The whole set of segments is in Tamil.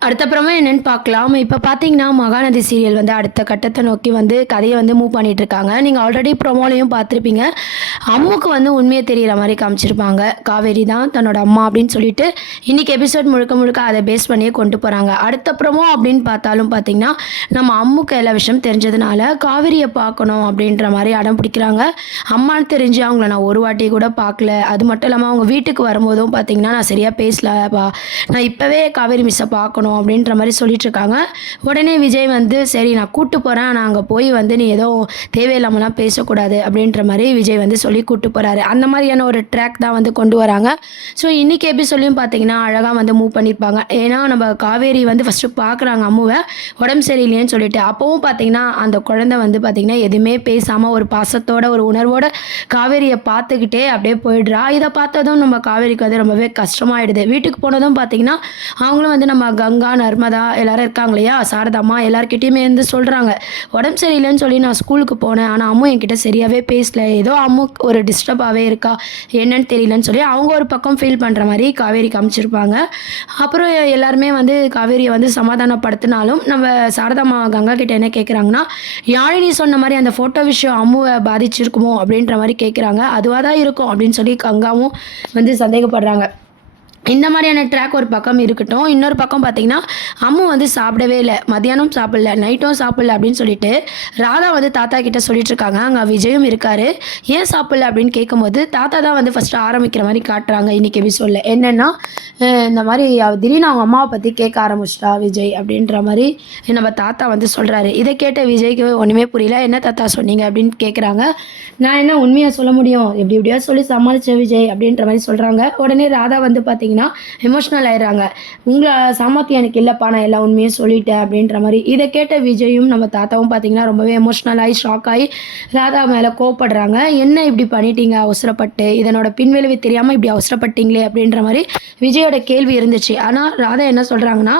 அடுத்தப்புறமா என்னன்னு பார்க்கலாம். இப்ப பார்த்தீங்கன்னா, மகாநதி சீரியல் வந்து அடுத்த கட்டத்த நோக்கி வந்து கதைய வந்து மூவ் பண்ணிட்டுருக்காங்க. நீங்க ஆல்ரெடி ப்ரோமோலயும் பார்த்துருப்பீங்க. அம்முக்கு வந்து உண்மைய தெரியிற மாரி காமிச்சிருப்பாங்க. காவேரி தான் தன்னோட அம்மா அப்படின்னு சொல்லிட்டு, இன்னைக்கு எபிசோட் முழுக்க முழுக்க அத பேஸ் பண்ணியே கொண்டு போறாங்க. அடுத்த ப்ரோமோ அப்படின்னு பார்த்தாலும் பார்த்தீங்கன்னா, நம்ம அம்முக்கு எல்லா விஷயம் தெரிஞ்சதுனால, காவேரிய பார்க்கணும் அப்படின்ற மாரி அடம் பிடிக்கிறாங்க. அம்மான்னு தெரிஞ்சு அவங்கள நான் ஒரு வாட்டி கூட பார்க்கல. அது மட்டும் இல்லாம அவங்க வீட்டுக்கு வரும்போதும் பார்த்தீங்கன்னா, நான் சரியா பேசலப்பா. நான் இப்பவே காவேரி மிஸ்ஸ பார்க்கணும் அப்படின்ற மாரி சொல்லிட்டுருக்காங்க. உடனே விஜய் வந்து சரி நான் கூட்டு போறேன். ஆனா அங்க போய் வந்து நீ ஏதோ தேவையில்லாமலாம் பேசக்கூடாது அப்படின்ற மாரி விஜய் வந்து சொல்லி கூட்டு போறாரு. அந்த மாதிரியான ஒரு ட்ராக் தான் வந்து கொண்டு வராங்க. ஸோ இன்னைக்கு எபிசோட்லயும் பார்த்தீங்கன்னா, அழகா வந்து மூவ் பண்ணியிருப்பாங்க. ஏன்னா நம்ம காவேரி வந்து ஃபர்ஸ்ட்டு பார்க்குறாங்க அம்முவ, உடம்பு சரியில்லையேன்னு சொல்லிட்டு. அப்பவும் பார்த்தீங்கன்னா, அந்த குழந்தை வந்து பார்த்தீங்கன்னா, எதுவுமே பேசாம ஒரு பாசத்தோட, ஒரு உணர்வோட காவேரிய பார்த்துக்கிட்டே அப்படியே போயிடுறா. இத பார்த்ததும் நம்ம காவேரிக்கு வந்து ரொம்பவே கஷ்டமாயிடுது. வீட்டுக்கு போனதும் பார்த்தீங்கன்னா, அவங்களும் வந்து நம்ம கங்கா, நர்மதா எல்லாரும் இருக்காங்க இல்லையா? சாரதாம்மா எல்லார்கிட்டயுமே வந்து சொல்றாங்க. உடம்பு சரியில்லைன்னு சொல்லி நான் ஸ்கூலுக்கு போனேன். ஆனா அம்மு என்கிட்ட சரியாவே பேசல. ஏதோ அம்முக்கு ஒரு டிஸ்டர்பாவே இருக்கா. என்னன்னு தெரியலன்னு சொல்லி அவங்க ஒரு பக்கம் ஃபீல் பண்ற மாரி காவேரி காமிச்சிருப்பாங்க. அப்புறம் எல்லாருமே வந்து காவேரிய வந்து சமாதானப்படுத்தினாலும், நம்ம சாரதாம்மா கங்கா கிட்ட என்ன கேட்குறாங்கன்னா, யாழினி சொன்ன மாரி அந்த ஃபோட்டோ விஷயம் அம்முவ பாதிச்சிருக்குமோ அப்படின்ற மாரி கேட்குறாங்க. அதுவா தான் இருக்கும் அப்படின்னு சொல்லி கங்காவும் வந்து சந்தேகப்படுறாங்க. இந்த மாதிரியான ட்ராக் ஒரு பக்கம் இருக்கட்டும். இன்னொரு பக்கம் பார்த்தீங்கன்னா, அம்மு வந்து சாப்பிடவே இல்ல. மதியானம் சாப்பிடல, நைட்டும் சாப்பிடல அப்படின்னு சொல்லிட்டு, ராதா வந்து தாத்தா கிட்ட சொல்லிட்டு இருக்காங்க. அங்க விஜயும் இருக்காரு. ஏன் சாப்பிடல அப்படின்னு கேட்கும்போது, தாத்தா தான் வந்து ஃபர்ஸ்ட்டு ஆரம்பிக்கிற மாரி காட்டுறாங்க இன்னைக்கு எபிசோட்ல. என்னன்னா, இந்த மாரி திடீர்னு அவங்க அம்மாவ பத்தி கேட்க ஆரம்பிச்சிட்டா விஜய் அப்படின்ற மாரி நம்ம தாத்தா வந்து சொல்றாரு. இத கேட்ட விஜய்க்கு ஒண்ணுமே புரியல. என்ன தாத்தா சொன்னீங்க அப்படின்னு கேட்குறாங்க. நான் என்ன உண்மையா சொல்ல முடியும்? எப்படி எப்படியோ சொல்லி சமாளிச்சேன் விஜய் அப்படின்ற மாரி சொல்றாங்க. உடனே ராதா வந்து பார்த்தீங்கன்னா, எமோஷனல் ஆயிடுறாங்க. உங்க சாமர்த்தியம் எனக்கு இல்லப்பா. நான் எல்லா உண்மையும் சொல்லிட்டேன் அப்படின்ற மாரி. இத கேட்ட விஜயும் நம்ம தாத்தாவும் பார்த்தீங்கன்னா, ரொம்பவே எமோஷனல் ஆயி, ஷாக் ஆயி ராதா மேல கோவப்படுறாங்க. என்ன இப்படி பண்ணிட்டீங்க அவசரப்பட்டு? இதனோட பின்விளைவு தெரியாம இப்படி அவசரப்பட்டீங்களே அப்படின்ற மாரி விஜயோட கேள்வி இருந்துச்சு. ஆனா ராதா என்ன சொல்றாங்கன்னா,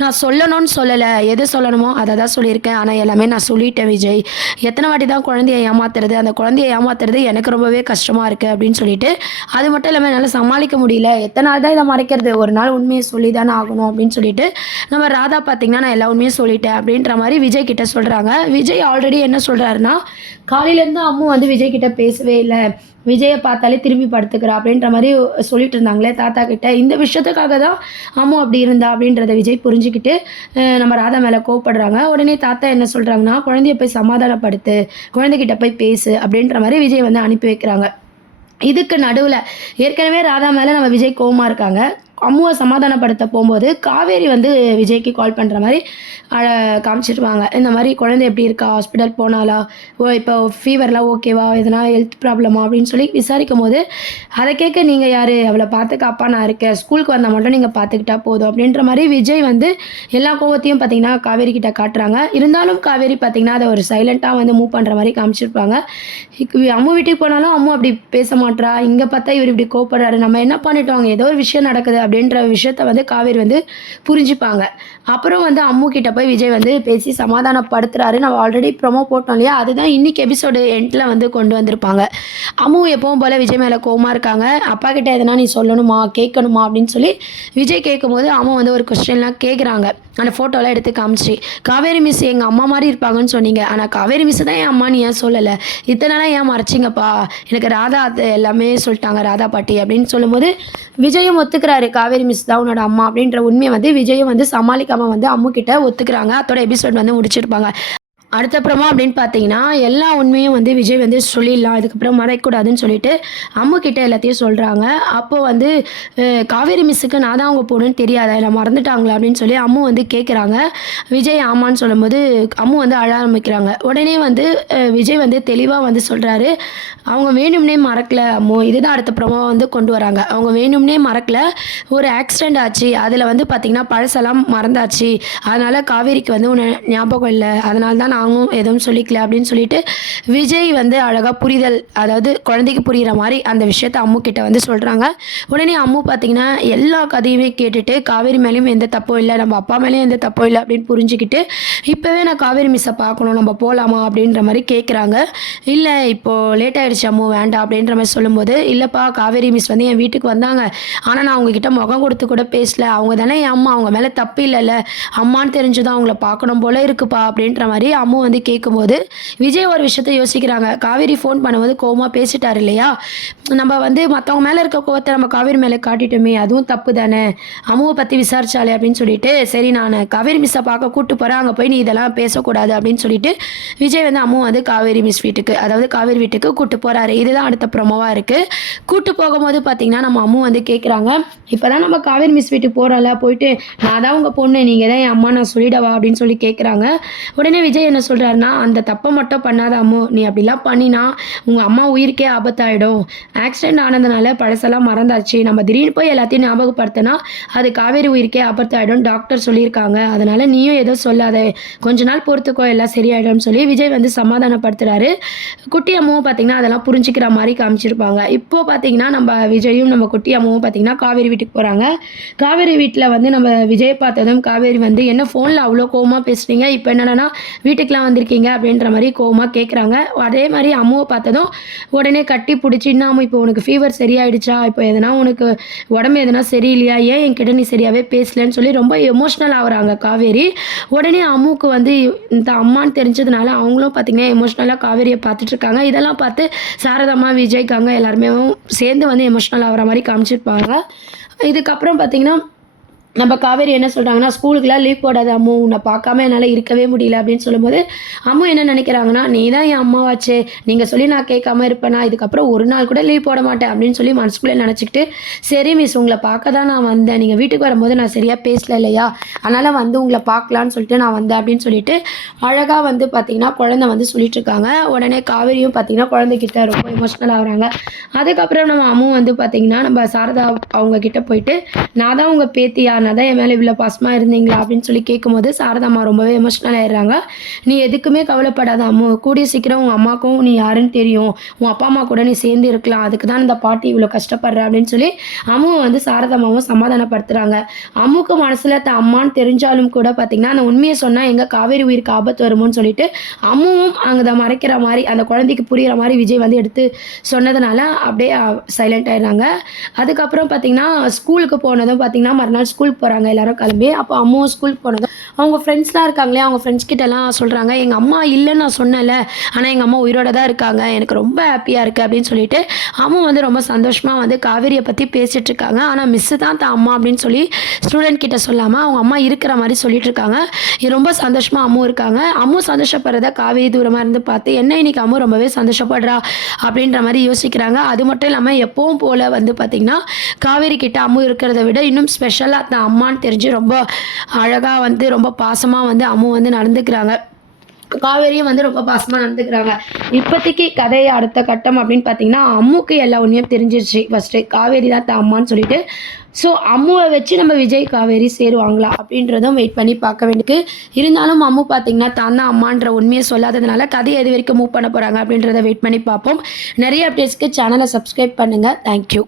நான் சொல்லணும்னு சொல்லல. எது சொல்லணுமோ அத தான் சொல்லியிருக்கேன். ஆனா எல்லாமே நான் சொல்லிட்டேன் விஜய். எத்தன வாட்டி தான் குழந்தைய ஏமாத்துறது? அந்த குழந்தைய ஏமாத்துறது எனக்கு ரொம்பவே கஷ்டமா இருக்கு அப்படின்னு சொல்லிட்டு, அது மட்டும் இல்லாம என்னால சமாளிக்க முடியல. எத்தன நாள் தான் இத மறைக்கிறது? ஒரு நாள் உண்மைய சொல்லி தானே ஆகணும் அப்படின்னு சொல்லிட்டு, நம்ம ராதா பார்த்தீங்கன்னா, நான் எல்லா உண்மையும் சொல்லிட்டேன் அப்படின்ற மாரி விஜய் கிட்ட சொல்றாங்க. விஜய் ஆல்ரெடி என்ன சொல்றாருன்னா, காலையிலேருந்து அம்மு வந்து விஜய் கிட்ட பேசவே இல்ல. விஜய பார்த்தாலே திரும்பி படுத்துக்கிறா அப்படின்ற மாரி சொல்லிட்டு இருந்தாங்களே தாத்தா கிட்ட. இந்த விஷயத்துக்காக தான் அம்மு அப்படி இருந்தா அப்படின்றத விஜய் புரிஞ்சுக்கிட்டு, நம்ம ராதா மேல கோவப்படுறாங்க. உடனே தாத்தா என்ன சொல்றாங்கன்னா, "குழந்தைய போய் சமாதானப்படுத்து. குழந்தைகிட்ட போய் பேசு" அப்படின்ற மாரி விஜய் வந்து அனுப்பி வைக்கிறாங்க. இதுக்கு நடுவுல ஏற்கனவே ராதா மேல நம்ம விஜய் கோவமா இருக்காங்க. அம்முவ சமாதானப்படுத்த போம்போது, காவேரி வந்து விஜய்க்கு கால் பண்ற மாரி அ காமிச்சிருவாங்க. இந்த மாரி குழந்தை எப்படி இருக்கா? ஹாஸ்பிட்டல் போனாளா? இப்போ ஃபீவர்லாம் ஓகேவா? எதனா ஹெல்த் ப்ராப்ளமா? அப்படின்னு சொல்லி விசாரிக்கும்போது, அத கேட்க நீங்க யாரு? அவள பார்த்துக்க அப்பா நான் இருக்கேன். ஸ்கூலுக்கு வந்தா மட்டும் நீங்க பார்த்துக்கிட்டா போதும். அப்படின்ற மாரி விஜய் வந்து எல்லா கோவத்தையும் பார்த்தீங்கன்னா, காவேரி கிட்ட காட்டுறாங்க. இருந்தாலும் காவேரி பார்த்தீங்கன்னா, அத ஒரு சைலன்ட்டா வந்து மூவ் பண்ற மாரி காமிச்சிருப்பாங்க. அம்மு வீட்டுக்கு போனாலும் அம்மு அப்படி பேச மாட்றா. இங்க பார்த்தா இவரு இப்படி கோவப்படுறாரு. நம்ம என்ன பண்ணிட்டோம்? ஏதோ ஒரு விஷயம் நடக்குது அப்படின்ற விஷயத்த வந்து காவேரி வந்து புரிஞ்சுப்பாங்க. அப்புறம் வந்து அம்மு கிட்ட போய் விஜய் வந்து பேசி சமாதானப்படுத்துறாரு. நம்ம ஆல்ரெடி ப்ரோமோ போட்டோம் இல்லையா? அதுதான் இன்னைக்கு எபிசோடு எண்ட்ல வந்து கொண்டு வந்திருப்பாங்க. அம்மு எப்பவும் போல விஜய் மேல கோவமா இருக்காங்க. அப்பா கிட்ட எதனா நீ சொல்லணுமா? கேட்கணுமா? அப்படின்னு சொல்லி விஜய் கேட்கும்போது அம்மு வந்து ஒரு கொஸ்டின்லாம் கேட்குறாங்க. அந்த ஃபோட்டோலாம் எடுத்து காமிச்சு, "காவேரி மிஸ் எங்க அம்மா மாரி இருப்பாங்கன்னு சொன்னீங்க. ஆனா காவேரி மிஸ் தான் என் அம்மான்னு ஏன் சொல்லல? இத்தன நாளா ஏன் மறைச்சீங்கப்பா? எனக்கு ராதா அத்தை எல்லாமே சொல்லிட்டாங்க. ராதா பாட்டி" அப்படின்னு சொல்லும்போது, விஜயும் ஒத்துக்கிறாரு. காவேரி மிஸ் தான் உன்னோட அம்மா அப்படின்ற உண்மைய வந்து விஜயும் வந்து சமாளிக்காம வந்து அம்மு கிட்ட ஒத்துக்கிறாங்க. அத்தோட எபிசோட் வந்து முடிச்சிருப்பாங்க. அடுத்தப்புறமா அப்படின்னு பார்த்தீங்கன்னா, எல்லா உண்மையும் வந்து விஜய் வந்து சொல்லிடலாம். இதுக்கப்புறம் மறைக்கக்கூடாதுன்னு சொல்லிட்டு, அம்மு கிட்ட எல்லாத்தையும் சொல்றாங்க. அப்போ வந்து காவேரி மிஸ்ஸுக்கு நான் தான் அவங்க பொண்ணுன்னு தெரியாதா? என்ன மறந்துட்டாங்களா? அப்படின்னு சொல்லி அம்மு வந்து கேட்குறாங்க. விஜய் ஆமான்னு சொல்லும்போது, அம்மு வந்து அழ ஆரம்பிக்கிறாங்க. உடனே வந்து விஜய் வந்து தெளிவா வந்து சொல்றாரு, அவங்க வேணும்னே மறக்கல அம்மு. இதுதான் அடுத்த ப்ரோமோவா வந்து கொண்டு வராங்க. அவங்க வேணும்னே மறக்கல. ஒரு ஆக்சிடென்ட் ஆச்சு. அதில வந்து பார்த்தீங்கன்னா, பழசெல்லாம் மறந்தாச்சு. அதனால காவேரிக்கு வந்து உன்ன ஞாபகம் இல்ல. அதனால தான் நான் நானும் எதுவும் சொல்லிக்கல அப்படின்னு சொல்லிட்டு விஜய் வந்து அழகாக புரிதல், அதாவது குழந்தைக்கு புரிகிற மாதிரி அந்த விஷயத்த அம்மு கிட்ட வந்து சொல்கிறாங்க. உடனே அம்மு பார்த்தீங்கன்னா எல்லா கதையுமே கேட்டுட்டு காவேரி மேலேயும் எந்த தப்பும் இல்லை, நம்ம அப்பா மேலேயும் எந்த தப்பும் இல்லை அப்படின்னு புரிஞ்சுக்கிட்டு இப்போவே நான் காவேரி மிஸ்ஸை பார்க்கணும், நம்ம போகலாமா அப்படின்ற மாதிரி கேட்குறாங்க. இல்லை இப்போது லேட் ஆகிடுச்சு அம்மு, வேண்டாம் அப்படின்ற மாதிரி சொல்லும்போது, இல்லைப்பா காவேரி மிஸ் வந்து என் வீட்டுக்கு வந்தாங்க, ஆனால் நான் அவங்கக்கிட்ட முகம் கொடுத்து கூட பேசல, அவங்க தானே என் அம்மா, அவங்க மேலே தப்பு இல்லைல்ல, அம்மான்னு தெரிஞ்சுதான் அவங்கள பார்க்கணும் போல இருக்குப்பா அப்படின்ற மாதிரி அம்மு வந்து கேட்கும்போது விஜய் ஒரு விஷயத்த யோசிக்கிறாங்க. காவேரி ஃபோன் பண்ணும்போது கோவமாக பேசிட்டார் இல்லையா, நம்ம வந்து மற்றவங்க மேலே இருக்க கோவத்தை நம்ம காவேரி மேலே காட்டிட்டோமே, அதுவும் தப்பு தானே, அம்முவை பற்றி விசாரிச்சாலே அப்படின்னு சொல்லிட்டு, சரி நான் காவேரி மிஸ்ஸை பார்க்க கூப்பிட்டு போகிறேன், அங்கே போய் நீ இதெல்லாம் பேசக்கூடாது அப்படின்னு சொல்லிட்டு விஜய் வந்து அம்மு வந்து காவேரி மிஸ் வீட்டுக்கு, அதாவது காவேரி வீட்டுக்கு கூட்டு போகிறாரு. இதுதான் அடுத்த ப்ரோமோவாக இருக்குது. கூட்டு போகும்போது பார்த்தீங்கன்னா நம்ம அம்மு வந்து கேட்குறாங்க, இப்போ தான் நம்ம காவேரி மிஸ் வீட்டுக்கு போகிறோம்ல, போயிட்டு நான் தான் உங்கள் பொண்ணு, நீங்கள் தான் என் அம்மா, நான் சொல்லிடவா அப்படின்னு சொல்லி கேட்குறாங்க. உடனே விஜய் என்ன சொல்கிறாருன்னா, அந்த தப்பை மட்டும் பண்ணாத அம்மு, நீ அப்படிலாம் பண்ணினா உங்கள் அம்மா உயிருக்கே ஆபத்தாயிடும், ஆக்சிடென்ட் ஆனதுனால பழசெல்லாம் மறந்தாச்சு, நம்ம திடீர்னு போய் எல்லாத்தையும் ஞாபகப்படுத்தினா அது காவேரி உயிருக்கே ஆபத்தாயிடும் டாக்டர் சொல்லியிருக்காங்க, அதனால் நீயும் எதுவும் சொல்லாத, கொஞ்ச நாள் பொறுத்துக்கோ, எல்லாம் சரியாயிடும்னு சொல்லி விஜய் வந்து சமாதானப்படுத்துகிறாரு. குட்டி அம்மாவும் பார்த்தீங்கன்னா அதெல்லாம் புரிஞ்சுக்கிற மாதிரி காமிச்சிருப்பாங்க. இப்போது பார்த்தீங்கன்னா நம்ம விஜயும் நம்ம குட்டி அம்மாவும் பார்த்தீங்கன்னா காவேரி வீட்டுக்கு போகிறாங்க. காவேரி வீட்டில் வந்து நம்ம விஜய் பார்த்ததும் காவேரி வந்து என்ன ஃபோனில் அவ்வளோ கோவமாக பேசுகிறீங்க, இப்போ என்னடானா வீட்டுக்கெலாம் வந்திருக்கீங்க அப்படின்ற மாதிரி கோவமாக கேட்குறாங்க. அதே மாதிரி அம்மாவை பார்த்ததும் உடனே கட்டி பிடிச்சி, இன்னும் இப்போ உனக்கு ஃபீவர் சரியாயிடுச்சா, இப்போ எதனா உனக்கு உடம்பு எதனா சரியில்லையா, ஏன் என்கிட்ட நீ சரியாகவே பேசலன்னு சொல்லி ரொம்ப எமோஷ்னல் ஆகுறாங்க காவேரி. உடனே அம்முக்கு வந்து இந்த அம்மான்னு தெரிஞ்சதுனால அவங்களும் பார்த்திங்கன்னா எமோஷ்னலாக காவேரியை பார்த்துட்ருக்காங்க. இதெல்லாம் பார்த்து சாரதாம்மா, விஜய்க்காங்க எல்லாருமே சேர்ந்து வந்து எமோஷ்னல் ஆகிற மாதிரி காமிச்சிருப்பாங்க. இதுக்கப்புறம் பார்த்திங்கன்னா நம்ம காவேரி என்ன சொல்கிறாங்கன்னா, ஸ்கூலுக்குலாம் லீவ் போடாத அம்மு, உன்னை பார்க்காம என்னால் இருக்கவே முடியல அப்படின்னு சொல்லும்போது அம்மு என்ன நினைக்கிறாங்கன்னா, நீ தான் என் அம்மாவாச்சே, நீங்கள் சொல்லி நான் கேட்காம இருப்பேனா, இதுக்கப்புறம் ஒரு நாள் கூட லீவ் போட மாட்டேன் அப்படின்னு சொல்லி மனசுக்குள்ளே நினச்சிக்கிட்டு, சரி மிஸ் உங்களை பார்க்க தான் நான் வந்தேன், நீங்கள் வீட்டுக்கு வரும்போது நான் சரியாக பேசல இல்லையா, அதனால் வந்து உங்களை பார்க்கலான்னு சொல்லிட்டு நான் வந்தேன் அப்படின்னு சொல்லிட்டு அழகாக வந்து பார்த்திங்கன்னா குழந்தை வந்து சொல்லிட்டுருக்காங்க. உடனே காவேரியும் பார்த்திங்கன்னா குழந்தைகிட்ட ரொம்ப எமோஷ்னல் ஆகுறாங்க. அதுக்கப்புறம் நம்ம அம்மு வந்து பார்த்திங்கன்னா நம்ம சாரதா அவங்க கிட்ட போயிட்டு, நான் தான் உங்கள் பேத்தியா, நான் தான் என் மேலே இவ்வளோ பாசமாக இருந்தீங்களா அப்படின்னு சொல்லி கேட்கும்போது சாரதாம்மா ரொம்பவே எமோஷ்னல் ஆயிடுறாங்க. நீ எதுக்குமே கவலைப்படாத அம்மு, கூடிய சீக்கிரம் உங்கள் அம்மாவுக்கும் நீ யாருன்னு தெரியும், உன் அப்பா அம்மா கூட நீ சேர்ந்து இருக்கலாம், அதுக்கு தான் இந்த பாட்டி இவ்வளோ கஷ்டப்படுற அப்படின்னு சொல்லி அம்முவை வந்து சாரதாம்மாவும் சமாதானப்படுத்துகிறாங்க. அம்முக்கு மனசில் அம்மான்னு தெரிஞ்சாலும் கூட பார்த்திங்கன்னா அந்த உண்மையை சொன்னால் எங்கள் காவேரி உயிருக்கு ஆபத்து வருமோன்னு சொல்லிட்டு அம்முவும் அங்கே மறைக்கிற மாதிரி அந்த குழந்தைக்கு புரிகிற மாதிரி விஜய் வந்து எடுத்து சொன்னதுனால அப்படியே சைலண்ட் ஆயிடுறாங்க. அதுக்கப்புறம் பார்த்திங்கன்னா ஸ்கூலுக்கு போனதும் பார்த்திங்கன்னா மறுநாள் ஸ்கூல் போகிறாங்க எல்லாரும் கிளம்பி. அப்போ அம்மாவும் ஸ்கூலுக்கு போனதும் அவங்க ஃப்ரெண்ட்ஸ்லாம் இருக்காங்களே, அவங்க ஃப்ரெண்ட்ஸ் கிட்டலாம் சொல்கிறாங்க, எங்கள் அம்மா இல்லைன்னு நான் சொன்னேன்ல, ஆனால் எங்கள் அம்மா உயிரோட தான் இருக்காங்க, எனக்கு ரொம்ப ஹாப்பியாக இருக்குது அப்படின்னு சொல்லிட்டு அம்மா வந்து ரொம்ப சந்தோஷமாக வந்து காவேரியை பற்றி பேசிகிட்டு இருக்காங்க. ஆனால் மிஸ்ஸு தான் அம்மா அப்படின்னு சொல்லி ஸ்டூடெண்ட் கிட்ட சொல்லாமல் அவங்க அம்மா இருக்கிற மாதிரி சொல்லிட்டு இருக்காங்க. இது ரொம்ப சந்தோஷமாக அம்மும் இருக்காங்க. அம்மும் சந்தோஷப்படுறத காவேரி தூரமாக இருந்து பார்த்து என்ன இன்னைக்கு அம்மு ரொம்பவே சந்தோஷப்படுறா அப்படின்ற மாதிரி யோசிக்கிறாங்க. அது மட்டும் இல்லாமல் எப்பவும் போல் வந்து பார்த்திங்கன்னா காவேரி கிட்ட அம்மு இருக்கிறத விட இன்னும் ஸ்பெஷலாக தான் அம்மான்னு தெரிஞ்சு ரொம்ப அழகாக வந்து ரொம்ப பாசமாக வந்து அம்மு வந்து நடந்துக்கிறாங்க. காவேரியும் வந்து ரொம்ப பாசமாக நடந்துக்கிறாங்க. இப்போதைக்கு கதையை அடுத்த கட்டம் அப்படின்னு பார்த்தீங்கன்னா அம்முக்கு எல்லா உண்மையும் தெரிஞ்சிருச்சு. ஃபஸ்ட்டு காவேரி தான் அம்மான்னு சொல்லிட்டு. ஸோ அம்முவை வச்சு நம்ம விஜய் காவேரி சேருவாங்களா அப்படின்றதும் வெயிட் பண்ணி பார்க்க வேண்டியது. இருந்தாலும் அம்மு பார்த்தீங்கன்னா தான் அம்மான்ற உண்மையை சொல்லாததுனால கதையை எது வரைக்கும் மூவ் பண்ண போகிறாங்க அப்படின்றத வெயிட் பண்ணி பார்ப்போம். நிறைய அப்டேட்ஸ்க்கு சேனலை சப்ஸ்கிரைப் பண்ணுங்கள். தேங்க்யூ.